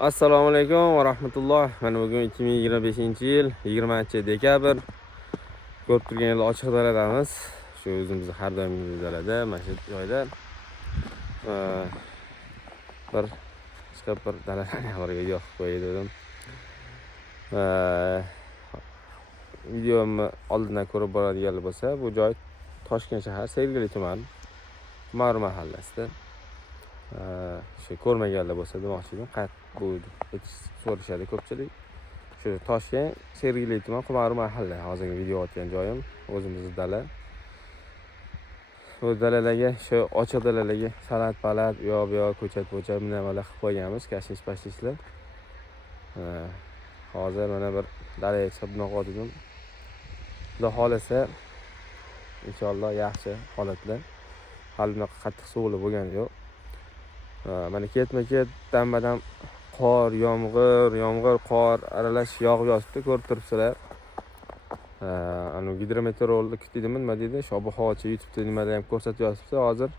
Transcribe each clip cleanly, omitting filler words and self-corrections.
Assalomu alaykum va rahmatulloh. Mana bugun 2025-yil 20-dekabr. Ko'rib turganingiz ochiq daladamiz. Shu o'zimizni har doimgi dalada, mana shu joyda bir chiqib bir dalalarga birga yo'q qo'yib dedim. Videomni oldindan ko'rib boradiganlar bo'lsa, bu joy Toshkent shahar Sergeli tuman Qumar mahallasida. Shu ko'rmaganlar bo'lsa demoqchi edim. Bu so'rashadi ko'pchilik. Shu Toshkent Sergeli tuman Qumar mahalla. Hozirgi video otgan joyim o'zimizning dala. Bu dalalarga, shu ochiq dalalarga salat, palat, yo'q, ko'chat nimalar qilib qo'yganmiz, kashish-pashishlar. Hozir mana bir dalaga chiqib bunaqa dedim. Xudo xolasa inshaalloh yaxshi holatlar. Hali bunaqa qattiq suvli bo'lgani yo'q. Mana ketma-ket dam-badam qor, yomg'ir, qor aralash yog'ib yotibdi, ko'rib turibsizlar. Ana gidrometeorolog kutdimi, nima deydi? Ob-havochi YouTube'da nimada ham ko'rsatib yotibdi. Hozir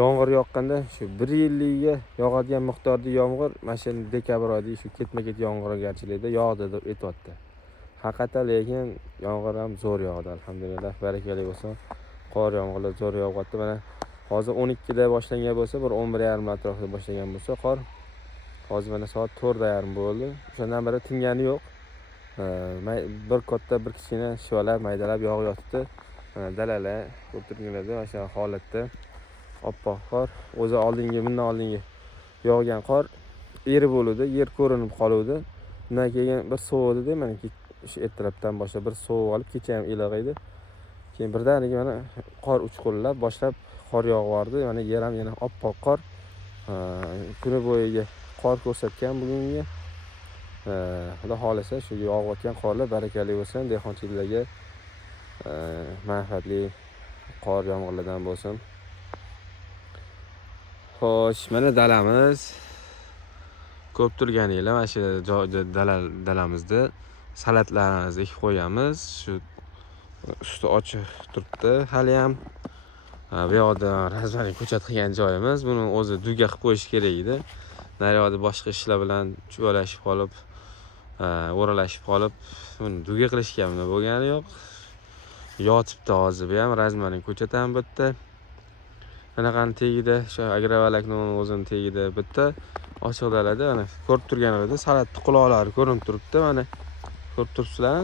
yomg'ir yoqqanda shu 1 yillikga yog'adigan miqdorda yomg'ir mana shu dekabr oyida shu ketma-ket yomg'irgarchilikda yog'di deb aytibdi. Haqiqatan lekin yomg'ir ham zo'r yog'di, alhamdulillah, barakali bo'lsin. Qor yomg'irlar zo'r yog'yapti. Mana hozir 12 da boshlangan bo'lsa, bir 11:30 atrofida boshlangan bo'lsa qor. Hozir mana soat 4:30 bo'ldi. O'shandan beri tingani yo'q. Bir katta, bir kichkina shivalar maydalab yog'ib yotibdi. Dalalar ko'rib turganlarda mana shu holatda oppoq qor. O'zi bundan oldingi yog'gan qor eri bo'ldi, yer ko'rinib qoluvdi. Undan keyin bir sovidi, mana shu ertalabdan boshlab bir sovib olib, kecha ham iliq edi. Keyin birdaniga mana qor uchqunlab boshlab qor yog'yordi. Mana yer ham yana oppoq qor. Kuni bo'yiga qor ko'rsatgan bugunga. Xudo xolasa shu yog'ayotgan qorlar barakali bo'lsin, dehqonchiliklarga manfaatli qor yomg'irlardan bo'lsin. Xo'sh, mana dalamiz. Ko'p turganinglar, mana shu joyda dalamizda salatlarimizni ekib qo'yganmiz. Shu usti ochiq turibdi hali ham. Bu yoqda razvarin ko'chat qilgan joyimiz. Buni o'zi duga qilib qo'yish kerak edi. Naryoqda boshqa ishlar bilan chuvalashib qolib, o'ralashib qolib, buni duga qilishga ham bo'lgani yo'q. Yotibdi hozir bu ham razvarin ko'chat ham bitta. Anaqani tegida, shu agrovalakning o'zining tegida bitta ochiq dalada, mana ko'rib turganingizda salatning quloqlari ko'rinib turibdi. Mana ko'rib turibsizlar.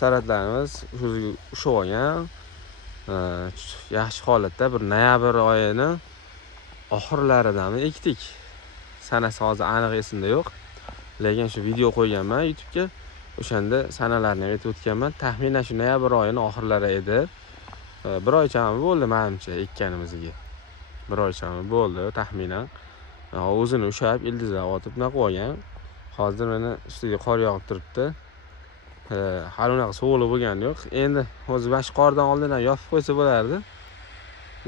Salatlarimiz ushlab olgan. Yaxshi holatda bir noyabr oyining oxirlaridami ekdik. Sanasi hozir aniq esimda yo'q. Lekin shu video qo'yganman YouTube'ga. O'shanda sanalarni aytib o'tganman. Taxminan shu noyabr oyining oxirlari edi. Bir oychami bo'ldi menimcha ekkanimizga. Bir oychami bo'ldi taxminan. O'zini ushab, ildizlar otib bunaqa olgan. Hozir mana ustiga qor yog'ib turibdi. Hali unaqa suvli bo'lgani yo'q. Endi o'zi bash qordan oldindan yopib qo'ysa bo'lardi.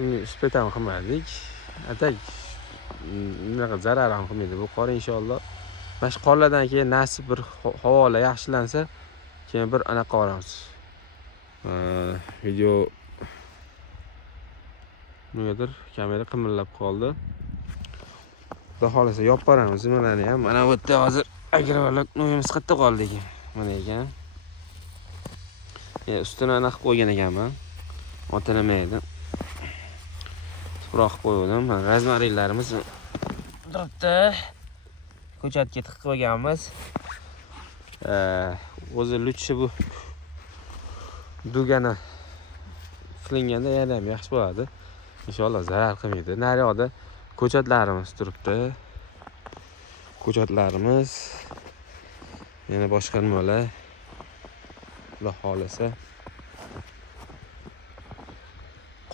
Uni ispetam qilmadik. Atak unaqa zarar ham qilmaydi bu qor inshaalloh. Bash qorlardan keyin nasib bir havolar yaxshilansa, keyin bir anaqa olamiz. Video nimadir kamera qimillab qoldi. Xudo xolasa yopib boramiz nimalarni ham. Mana bu yerda hozir agrovalak noyimiz qayerda qoldi ekan? Mana ekan. Ustini aniq qilib qo'ygan ekanman. Otanamaydi. Tuproq qo'ydim. Razmarinlarimiz turibdi. Ko'chatga tiqib qo'yganmiz. O'zi lutchi bu dugani qilinganda yana ham yaxshi bo'ladi. Inshaalloh zarar qilmaydi. Naryoqda ko'chatlarimiz turibdi. Ko'chatlarimiz yana boshqa nimalar Xudo xolasa.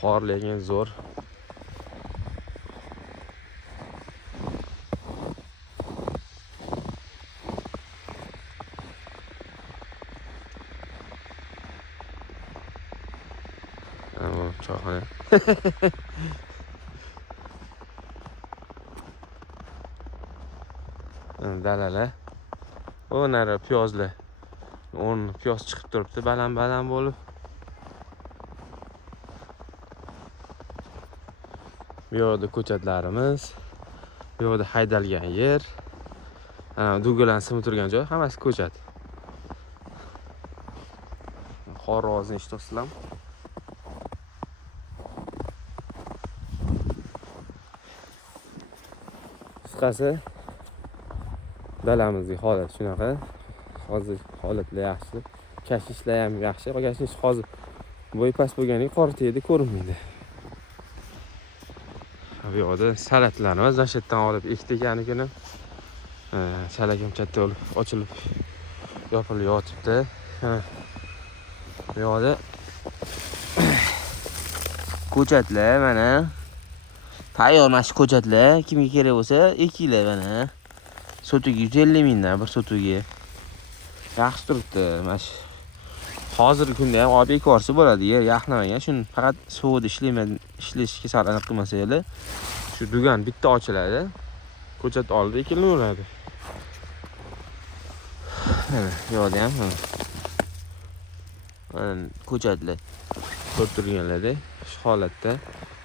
Qor lekin zo'r. Choyxona. Dalalar. O nari piyozlar. Piyoz chiqib turibdi, baland bo'lib. Bu yoqda ko'chatlarimiz. Bu yoqda haydalgan yer. Do'galarni simib turgan joy, hammasi ko'chat. Qor ovozini eshityapsizlarmi? Qisqasi, dalamizning holati shunaqa. Hozir holatlar yaxshi. Kashishlar ham yaxshi. Kashish hozir bo'y past bo'lganiga qor tegdi, ko'rinmaydi. Bu yoqda salatlarimiz nashatdan olib ekdik yanikini. Salakam katta bo'lib, ochilib, yopilib yotibdi. Bu yoqda ko'chatlar mana. Tayyor mana shu ko'chatlar, kimga kerak bo'lsa, ekinglar mana. Sotuga 150 mingdan bir sotuga. Yaxshi turibdi mana shu. Hozirgi kunda ham olib ekorsa bo'ladi, yer yaxlamagan. Shuni faqat suvda ishlashga sal aniq qilmasanglar, shu dugan bitta ochiladi. Ko'chat oldida ekilaveradi. Mana bu yoqda ham ko'chatlar ko'rib turganlarda shu holatda